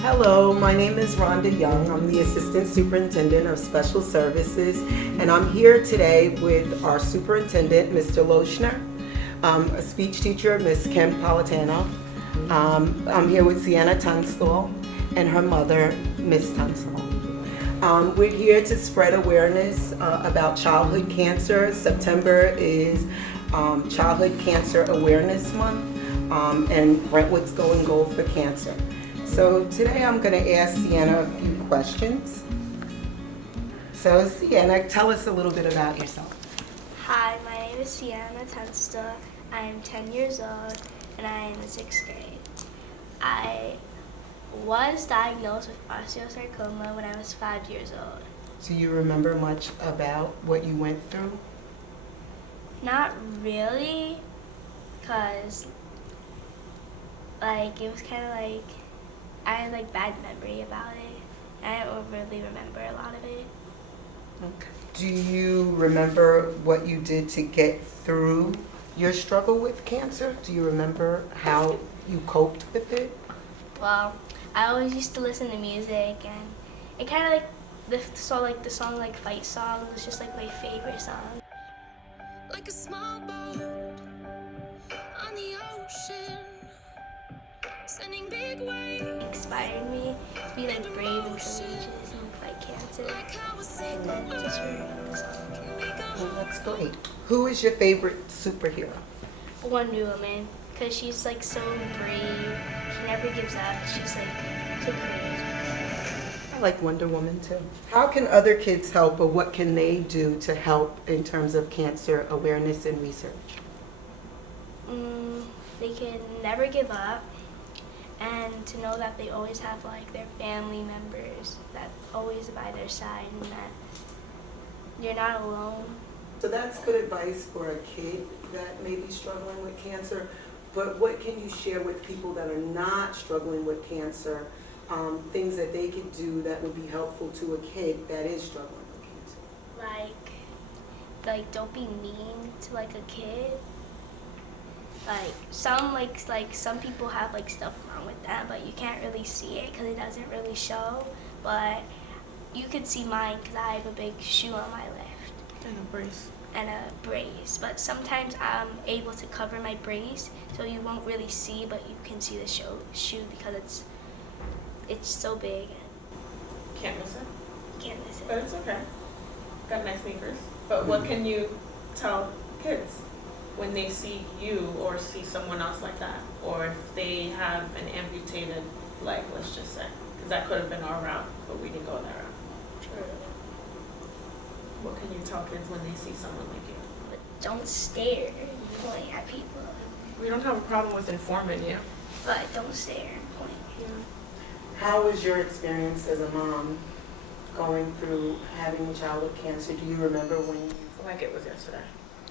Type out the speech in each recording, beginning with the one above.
Hello, my name is Rhonda Young. I'm the Assistant Superintendent of Special Services, and I'm here today with our Superintendent, Mr. Lochner, a speech teacher, Ms. Kim Politano. I'm here with Sienna Tunstall and her mother, Ms. Tunstall. We're here to spread awareness about childhood cancer. September is Childhood Cancer Awareness Month, and Brentwood's Going Gold for Cancer. So today I'm going to ask Sienna a few questions. So Sienna, tell us a little bit about yourself. Hi, my name is Sienna Tunstall. I am 10 years old and I am in 6th grade. I was diagnosed with osteosarcoma when I was 5 years old. Do you remember much about what you went through? Not really, because it was kind of I had bad memory about it. I don't really remember a lot of it. Okay. Do you remember what you did to get through your struggle with cancer? Do you remember how you coped with it? Well, I always used to listen to music, and it kind of the song Fight Song was just my favorite song. Like a small boat on the ocean, sending big waves. Inspired me to be brave and courageous and fight cancer. And then just remember the song. Well, that's great. Who is your favorite superhero? Wonder Woman, because she's so brave. She never gives up. She's so courageous. I like Wonder Woman too. How can other kids help, or what can they do to help in terms of cancer awareness and research? They can never give up, and to know that they always have their family members that always by their side, and that you're not alone. So that's good advice for a kid that may be struggling with cancer, but what can you share with people that are not struggling with cancer, things that they could do that would be helpful to a kid that is struggling with cancer? Don't be mean to a kid. Some people have stuff wrong with them, but you can't really see it because it doesn't really show. But you could see mine because I have a big shoe on my left. And a brace. And a brace. But sometimes I'm able to cover my brace so you won't really see, but you can see the shoe because it's so big. Can't miss it. Can't miss it. But it's okay. Got nice sneakers. But what can you tell kids when they see you or see someone else like that? Or if they have an amputated leg, let's just say. Because that could have been our route, but we didn't go that route. True. What can you tell kids when they see someone like you? But don't stare and point at people. We don't have a problem with informing you. But don't stare and point. How was your experience as a mom going through having a child with cancer? Do you remember when you... Like it was yesterday.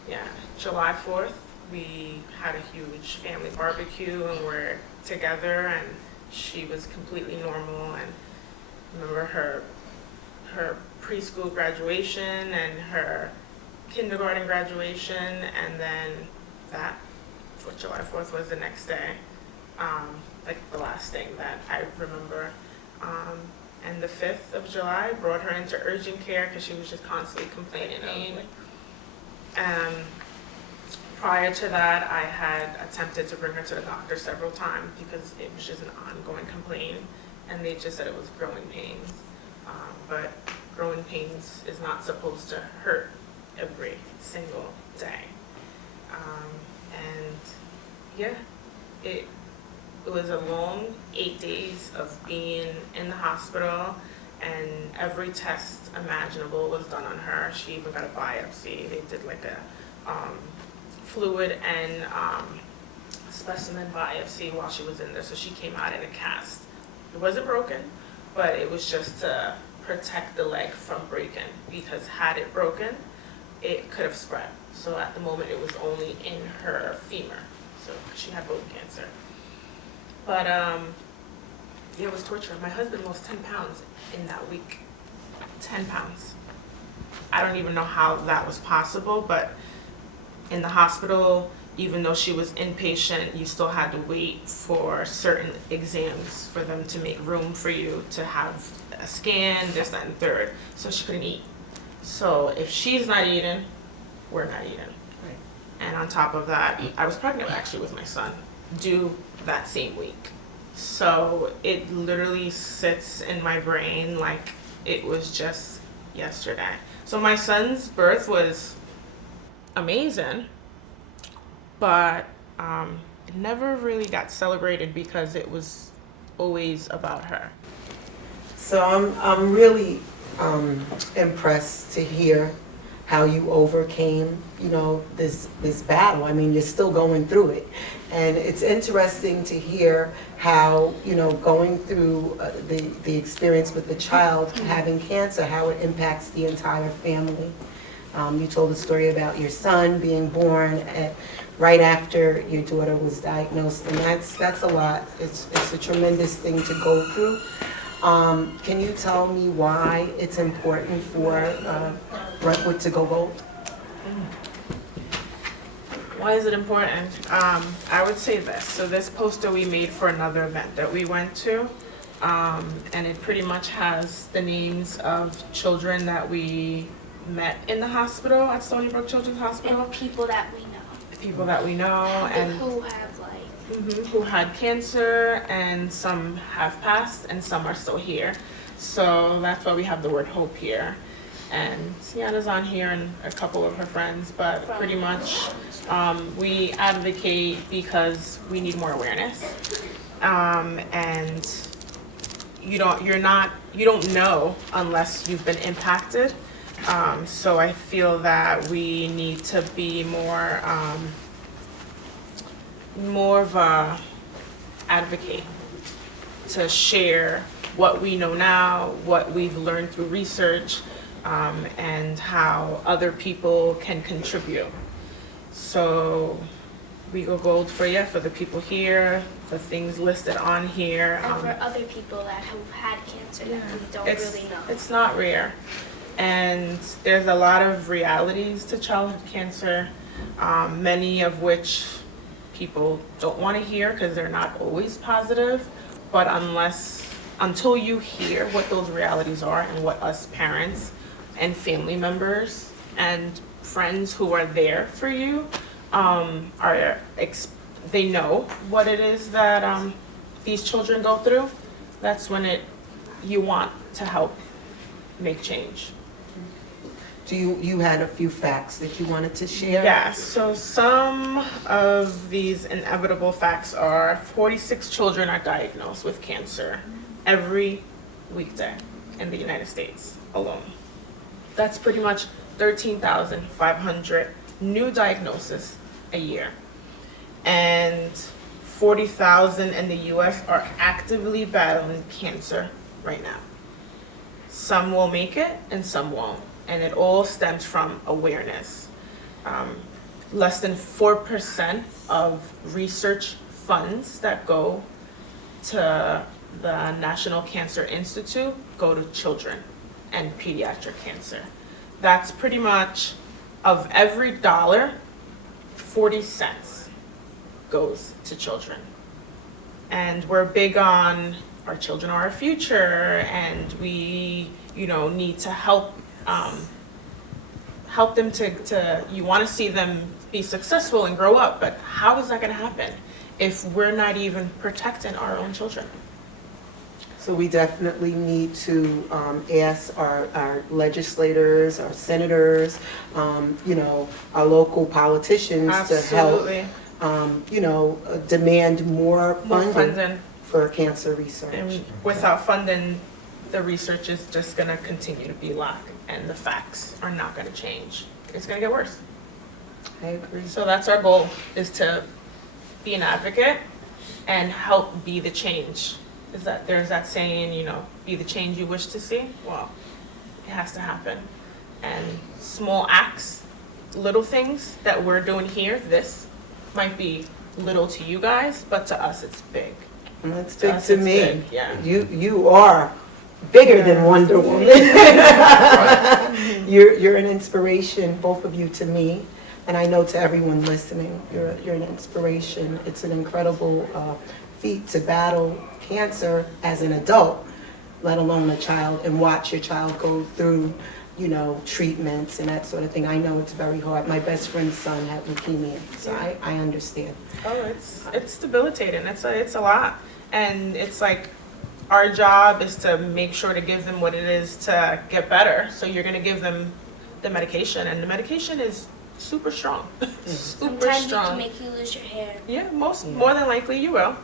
Yeah, July 4th, we had a huge family barbecue and we're together, and she was completely normal. And remember her preschool graduation and her kindergarten graduation, and then that for July 4th was the next day, the last thing that I remember. And the 5th of July, brought her into urgent care because she was just constantly complaining of pain. Prior to that, I had attempted to bring her to the doctor several times because it was just an ongoing complaint, and they just said it was growing pains. But growing pains is not supposed to hurt every single day. It was a long 8 days of being in the hospital, and every test imaginable was done on her. She even got a biopsy. They did a fluid and specimen biopsy while she was in there, so she came out in a cast. It wasn't broken, but it was just to protect the leg from breaking, because had it broken, it could have spread. So at the moment, it was only in her femur, so she had bone cancer. But it was torture. My husband lost 10 pounds in that week. 10 pounds. I don't even know how that was possible, but In the hospital, even though she was inpatient, you still had to wait for certain exams for them to make room for you to have a scan, this, that, and third. So she couldn't eat. So if she's not eating, we're not eating. Right. And on top of that, I was pregnant actually with my son, due that same week. So it literally sits in my brain like it was just yesterday. So my son's birth was amazing, but it never really got celebrated because it was always about her. So I'm really impressed to hear how you overcame, this battle. I mean, you're still going through it. And it's interesting to hear how, going through the experience with the child having cancer, how it impacts the entire family. You told a story about your son being born right after your daughter was diagnosed, and that's a lot. It's a tremendous thing to go through. Can you tell me why it's important for Brentwood to go gold? Why is it important? I would say this. So this poster we made for another event that we went to, and it pretty much has the names of children that we met in the hospital at Stony Brook Children's Hospital. And people that we know. People that we know and who have who had cancer, and some have passed and some are still here. So that's why we have the word hope here. And Sienna's on here and a couple of her friends, but pretty much we advocate because we need more awareness. And you don't know unless you've been impacted. So I feel that we need to be more of a advocate to share what we know now, what we've learned through research, and how other people can contribute. So we go gold for you, for the people here, the things listed on here. and for other people that have had cancer that we don't really know. It's not rare. And there's a lot of realities to childhood cancer, many of which people don't want to hear because they're not always positive. But until you hear what those realities are and what us parents and family members and friends who are there for you they know what it is that these children go through, that's when you want to help make change. You had a few facts that you wanted to share? Yeah, so some of these inevitable facts are 46 children are diagnosed with cancer every weekday in the United States alone. That's pretty much 13,500 new diagnoses a year. And 40,000 in the US are actively battling cancer right now. Some will make it and some won't. And it all stems from awareness. Less than 4% of research funds that go to the National Cancer Institute go to children and pediatric cancer. That's pretty much, of every dollar, 40 cents goes to children. And we're big on our children are our future, and we, need to help them to you want to see them be successful and grow up, but how is that going to happen if we're not even protecting our own children? So we definitely need to ask our legislators, our senators, our local politicians Absolutely. to help, demand more funding for cancer research. And without funding, the research is just going to continue to be lack, and the facts are not going to change. It's going to get worse. I agree. So that's our goal, is to be an advocate and help be the change. There's that saying, be the change you wish to see? Well, it has to happen. And small acts, little things that we're doing here, this might be little to you guys, but to us it's big. And that's big us, to it's me. big, yeah. You are bigger than Wonder Woman. You're an inspiration, both of you, to me. And I know to everyone listening, you're an inspiration. It's an incredible feat to battle cancer as an adult, let alone a child, and watch your child go through, you know, treatments and that sort of thing. I know it's very hard. My best friend's son had leukemia, so I understand. Oh, it's debilitating. It's a lot, and it's like our job is to make sure to give them what it is to get better. So you're gonna give them the medication, and the medication is super strong, super Sometimes strong. it can make you lose your hair. Yeah, more than likely you will.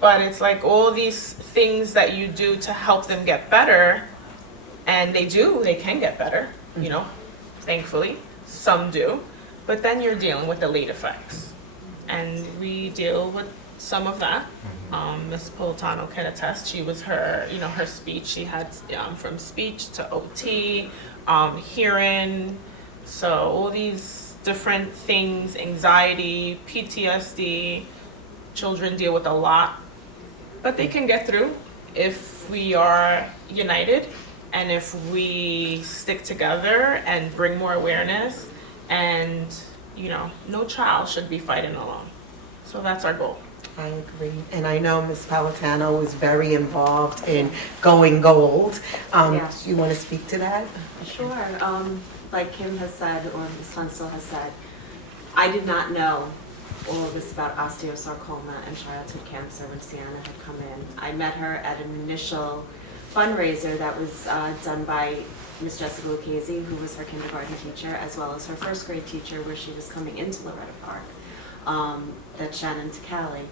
But it's like all these things that you do to help them get better, and they can get better, you know, thankfully. Some do. But then you're dealing with the late effects. And we deal with some of that. Ms. Politano can attest. She was her speech. She had from speech to OT, hearing, so all these different things, anxiety, PTSD. Children deal with a lot, but they can get through if we are united and if we stick together and bring more awareness. And, you know, no child should be fighting alone. So that's our goal. I agree. And I know Ms. Politano was very involved in Going Gold. Yes. You want to speak to that? Sure. Like Kim has said, or Ms. Tunstall has said, I did not know all of this about osteosarcoma and childhood cancer when Sienna had come in. I met her at an initial fundraiser that was done by Ms. Jessica Lucchese, who was her kindergarten teacher, as well as her first grade teacher, where she was coming into Loretta Park, that's Shannon Tacali.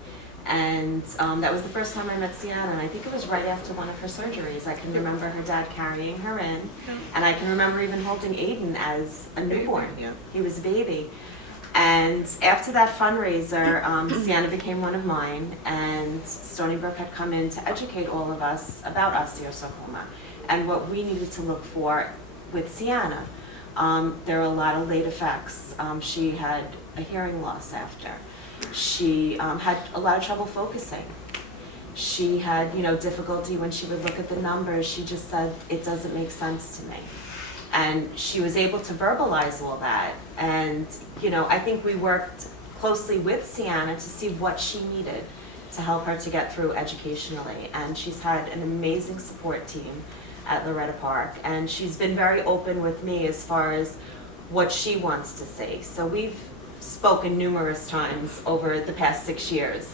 And that was the first time I met Sienna, and I think it was right after one of her surgeries. I can remember her dad carrying her in, and I can remember even holding Aiden as a newborn. Yeah. He was a baby. And after that fundraiser, Sienna became one of mine, and Stony Brook had come in to educate all of us about osteosarcoma and what we needed to look for with Sienna. There are a lot of late effects. She had a hearing loss after. She had a lot of trouble focusing. She had, difficulty when she would look at the numbers. She just said, it doesn't make sense to me. And she was able to verbalize all that. And, I think we worked closely with Sienna to see what she needed to help her to get through educationally. And she's had an amazing support team at Loretta Park. And she's been very open with me as far as what she wants to see. So we've spoken numerous times over the past 6 years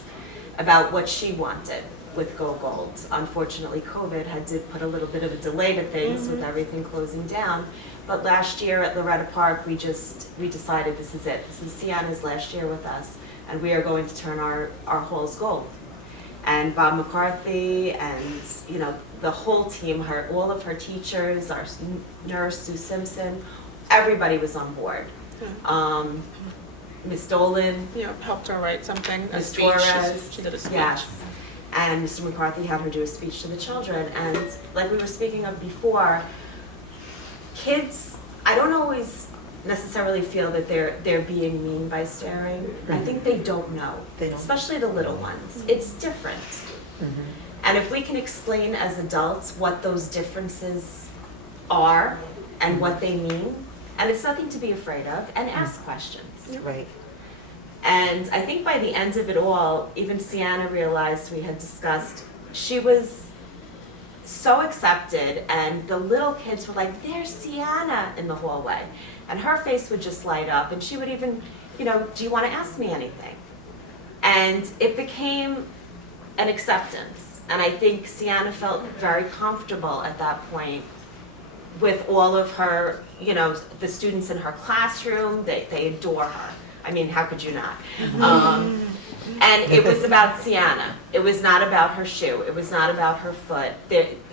about what she wanted with Go Gold. Unfortunately, COVID did put a little bit of a delay to things with everything closing down. But last year at Loretta Park, we decided this is it. This is Sienna's last year with us, and we are going to turn our halls gold. And Bob McCarthy and the whole team, all of her teachers, our nurse Sue Simpson, everybody was on board. Ms. Dolan, Helped her write something, a Ms. speech. Torres, She did a speech. yes. And Mr. McCarthy had her do a speech to the children. And like we were speaking of before, kids, I don't always necessarily feel that they're being mean by staring. I think they don't know, They don't. especially the little ones. It's different. And if we can explain as adults what those differences are and what they mean, and it's nothing to be afraid of, and ask questions. Right. And I think by the end of it all, even Sienna realized, we had discussed, she was so accepted, and the little kids were like, there's Sienna in the hallway. And her face would just light up, and she would even, do you want to ask me anything? And it became an acceptance. And I think Sienna felt very comfortable at that point with all of her, the students in her classroom. They adore her. I mean, how could you not? And it was about Sienna. It was not about her shoe. It was not about her foot.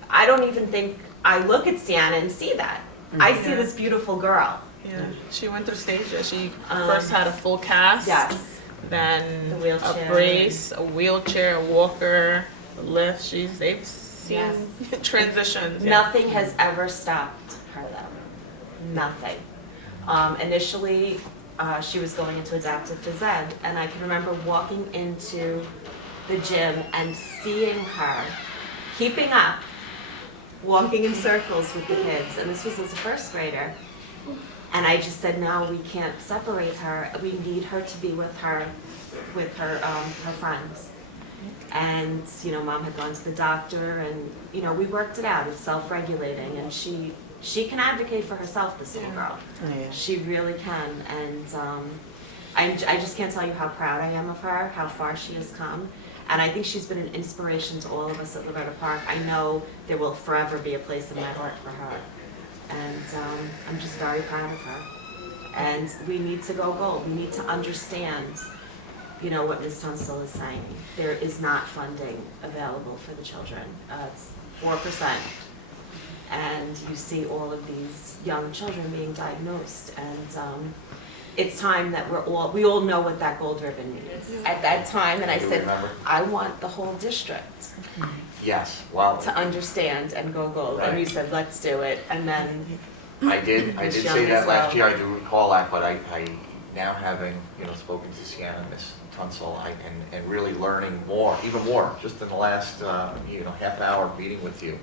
I don't even think I look at Sienna and see that. I see this beautiful girl. Yeah, she went through stages. She first had a full cast. Yes. Then The wheelchair. a brace, a wheelchair, a walker, a lift. They've seen Yes. transitions. Yeah. Nothing has ever stopped her though. Nothing. Initially, she was going into adaptive phys ed, and I can remember walking into the gym and seeing her keeping up, walking in circles with the kids, and this was as a first grader. And I just said, no, we can't separate her. We need her to be with her friends. And, you know, Mom had gone to the doctor and, you know, we worked it out. It's self-regulating, and she can advocate for herself, this little girl. Yeah. She really can. And I just can't tell you how proud I am of her, how far she has come. And I think she's been an inspiration to all of us at Loretta Park. I know there will forever be a place in my heart for her. And I'm just very proud of her. And we need to go gold. We need to understand, you know, what Ms. Tunstall is saying. There is not funding available for the children. It's 4%. And you see all of these young children being diagnosed. And it's time that we all know what that gold ribbon means. At that time, and I Do you said, remember? I want the whole district Yes, well, to understand and go gold. And you Right. said, let's do it. And then I did Ms. say Young that as last well. year, I do recall that, but I now having, you know, spoken to Sienna and Ms. Tunstall, and really learning more, even more, just in the last, you know, half hour meeting with you,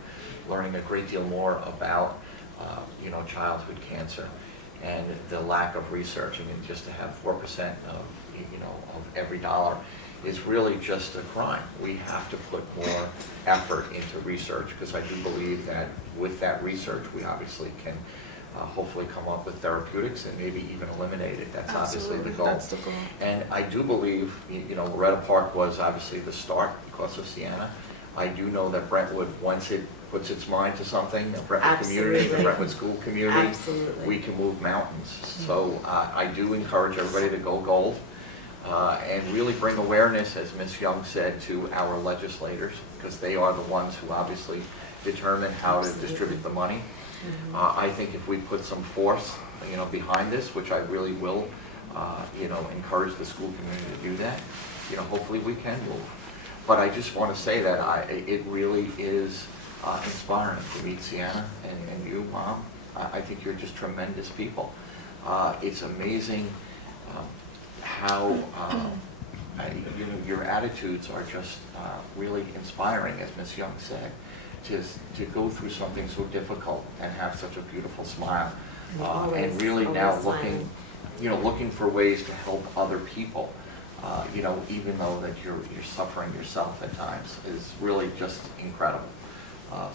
learning a great deal more about, you know, childhood cancer and the lack of research. I mean, just to have 4% of, you know, of every dollar is really just a crime. We have to put more effort into research, because I do believe that with that research, we obviously can hopefully come up with therapeutics and maybe even eliminate it. That's obviously the goal. That's the goal. And I do believe, you know, Loretta Park was obviously the start because of Sienna. I do know that Brentwood, once it puts its mind to something, the Brentwood community, the Absolutely. Brentwood school community, Absolutely. we can move mountains. So I do encourage everybody to go gold and really bring awareness, as Ms. Young said, to our legislators, because they are the ones who obviously determine how to distribute the money. I think if we put some force, you know, behind this, which I really will, you know, encourage the school community to do that, you know, hopefully we can move. But I just want to say that it really is inspiring to meet Sienna and you, Mom. I think you're just tremendous people. It's amazing how you know, your attitudes are just really inspiring, as Ms. Young said, to go through something so difficult and have such a beautiful smile, and really now always smiling. looking for ways to help other people. You know, even though that you're suffering yourself at times, is really just incredible.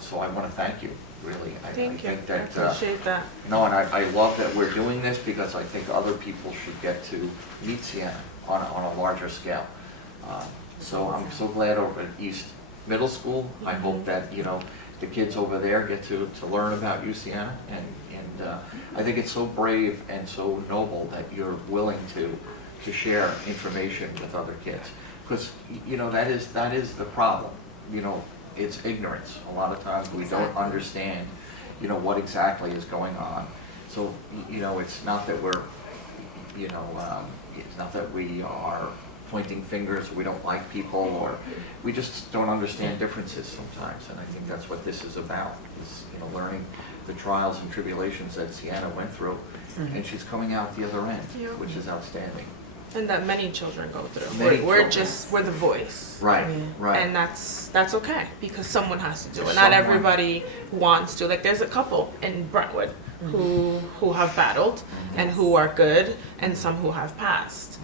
So I want to thank you, really. I Thank you. think I that, appreciate that. no, and I love that we're doing this, because I think other people should get to meet Sienna on a larger scale. So I'm so glad over at East Middle School. I hope that, you know, the kids over there get to learn about you, Sienna, and I think it's so brave and so noble that you're willing to share information with other kids, because, you know, that is the problem. You know, it's ignorance. A lot of times we don't understand, you know, what exactly is going on. So, you know, it's not that we're, you know, it's not that we are pointing fingers, we don't like people, or we just don't understand differences sometimes. And I think that's what this is about, is, you know, learning the trials and tribulations that Sienna went through, and she's coming out the other end, Yeah. which is outstanding. And that many children go through. Many We're children. we're the voice. Right, Yeah. right. And that's okay, because someone has to do it. There's Not someone. everybody wants to. Like, there's a couple in Brentwood who have battled and who are good, and some who have passed.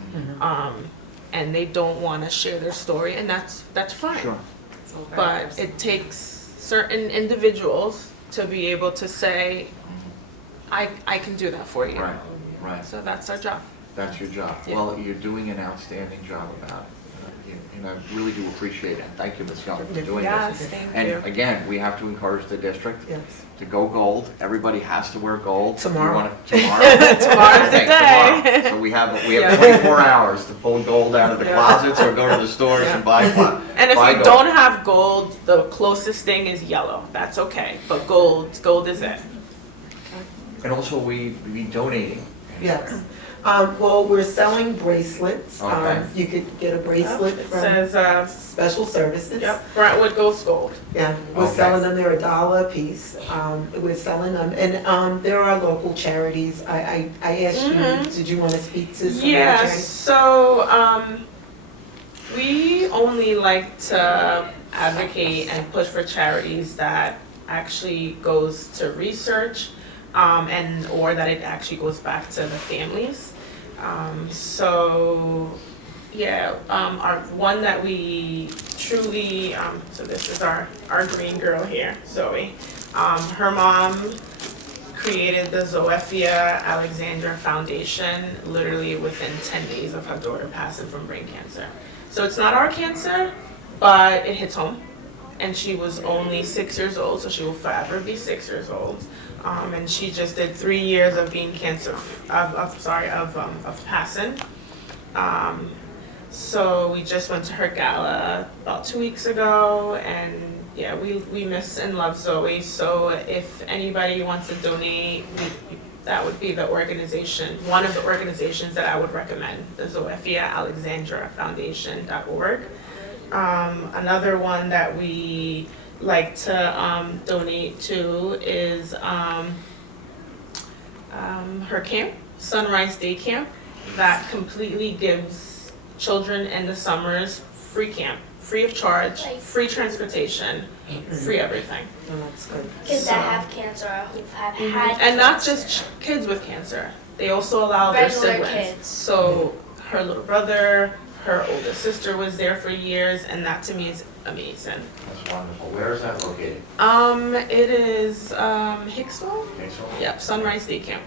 And they don't want to share their story, and that's fine. Sure. It's all very But personal. it takes certain individuals to be able to say, I can do that for you. Right, right. So that's our job. That's your job. Yeah. Well, you're doing an outstanding job about it. And I really do appreciate it. Thank you, Ms. Young, for doing Yes, this. thank And you. again, we have to encourage the district Yes. to go gold. Everybody has to wear gold. Tomorrow. You wanna- Tomorrow? Tomorrow's the Okay, day. tomorrow. So we have Yeah. 24 hours to pull gold out of the Yeah. closets or go to the stores and buy And if buy you gold. don't have gold, the closest thing is yellow. That's okay. But gold is it. And also, we be donating. Yes. Well, we're selling bracelets. Okay. You could get a bracelet It from says, Special Services. yep, Brentwood Goes Gold. Yeah, we're Okay. selling them, they're $1 a piece. We're selling them, and there are local charities. I asked you, did you want to speak to some of the Yeah, charities? so we only like to advocate and push for charities that actually goes to research. and or that it actually goes back to the families. So yeah, our one that we truly, so this is our green girl here, Zoe. Her mom created the Zoethia Alexandra Foundation literally within 10 days of her daughter passing from brain cancer. So it's not our cancer, but it hits home. And she was only 6 years old, so she will forever be 6 years old. And she just did 3 years of being of passing. So we just went to her gala about 2 weeks ago, and yeah, we miss and love Zoe. So if anybody wants to donate, that would be the organization, one of the organizations that I would recommend, the Zoethia Alexandra Foundation.org. Another one that we like to donate to is her camp, Sunrise Day Camp, that completely gives children in the summers free camp, free of charge, free transportation, free everything. Oh, that's good. Kids that have cancer or who have had And not cancer. just kids with cancer, they also allow their Regular siblings. kids. So her little brother, her older sister was there for years, and that to me is amazing. That's wonderful. Where is that located? It is Hicksville. Hicksville? Yep, Sunrise Day Camp.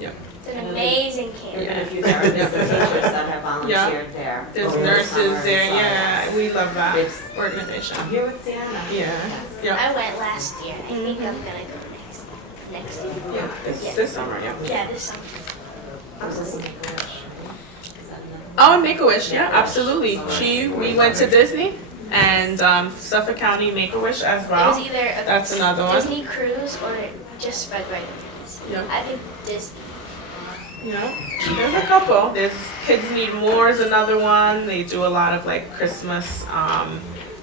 Yep. It's an amazing camp. There have been a few therapists and teachers that have volunteered there. There's over the nurses summer, there. so Yeah, we love that It's- organization. I'm here with Sienna. Yeah. Yeah. I went last year. I think I'm gonna go next year. Yeah. This summer. Yeah. Yeah, this summer. I was listening to Make-A-Wish, right? Is that another? Oh, and Make-A-Wish. Yeah, absolutely. We went to Disney and Suffolk County Make-A-Wish as It well. was either a That's another one. Disney cruise or it just spread right into Disney. Yeah. I think Disney. Yeah, there's a couple. There's Kids Need More is another one. They do a lot of like Christmas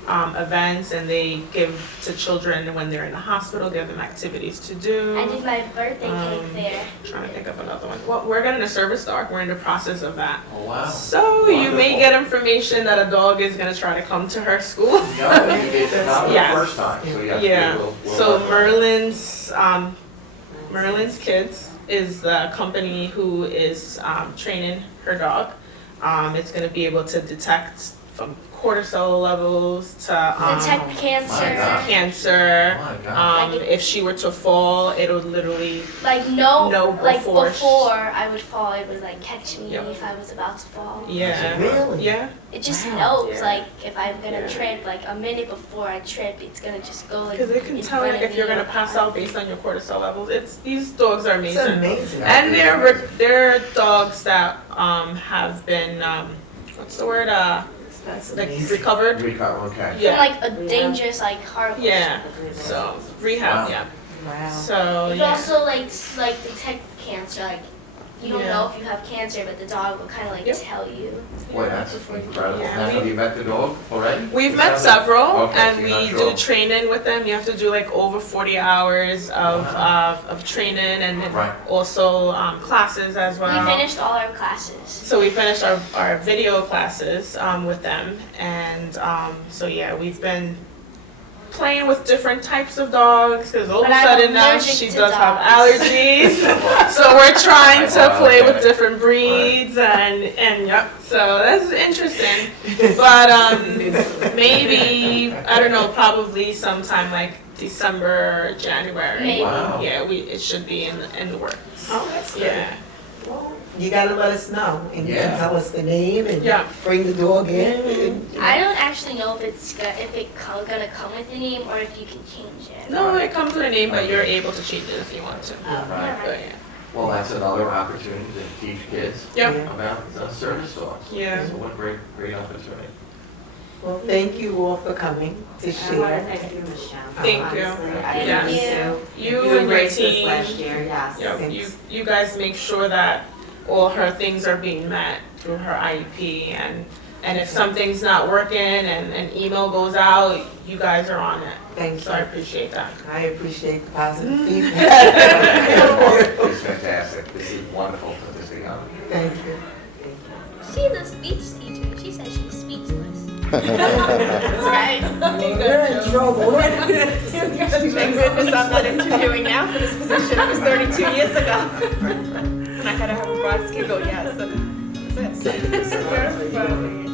events, and they give to children when they're in the hospital, give them activities to do. I did my birthday cake there. Trying to think of another one. Well, we're getting a service dog. We're in the process of that. Oh, wow. So you may Wonderful. get information that a dog is going to try to come to her school. Yeah, you did not the Yes. first time, so yes, Yeah. we'll So work on Merlin's Kids is the company who is training her dog. It's going to be able to detect from cortisol levels to Detect cancer. My God. cancer. My God. If she were to fall, it'll literally Like no, like before before I would fall, it would like catch me Yep. if I was about to fall. yeah. Really? Yeah. It just Wow. knows Yeah. like if I'm gonna Yeah. trip, like a minute before I trip, it's gonna just go like. Because it can in tell front like of if you're me gonna or pass behind out me. based on your cortisol levels. These dogs are It's amazing. amazing. And they're dogs that have been what's the word That's like amazing. recovered. Okay. Yeah. From like a dangerous like horrible. Yeah. So rehab. Wow. Yeah. Wow. So You can yeah. also like detect cancer. Like you don't Yeah. know if you have cancer, but the dog will kind of like Yep. tell you. Boy, that's incredible. Yeah, Now, have you met the dog already? We've met several, Okay, and so we you're not do sure. training with them. You have to do like over 40 hours of training, and then Right. also classes as well. We finished all our classes. So we finished our video classes with them, and so yeah, we've been playing with different types of dogs because all of a But I'm sudden now allergic she to does have dogs. allergies. So we're trying to Wow, play okay. with different breeds and yep. So that's interesting. But maybe I don't know, probably sometime like December, January. Maybe. Wow. Yeah, it should be in the works. Oh, that's good. Yeah. Well, you gotta let us know, and you Yeah. can tell us the name and Yeah. bring the dog in. I don't actually know if it's gonna come with a name or if you can change it. No, it comes with a name, but you're able to change it if you want to. Right. But yeah. Well, that's another opportunity to teach kids Yep. about service dogs. Yeah. So what a great opportunity. Well, thank you all for coming to I want to share. thank you, Michelle. Thank you. Honestly, I Thank really you. do. You and your embraced this team. last year, yes. Yep, Thanks. you guys make sure that all her things are being met through her IEP, and if something's not working and an email goes out, you guys are on it. Thank So I you. appreciate that. I appreciate the positive feedback. It's fantastic. This is wonderful to see. Thank you. She's a speech teacher. She says she's speechless. That's right. We're in trouble. Thank goodness I'm not interviewing now for this position. It was 32 years ago. And I had to have a broad skin go, yes. That's it. Thank you so much.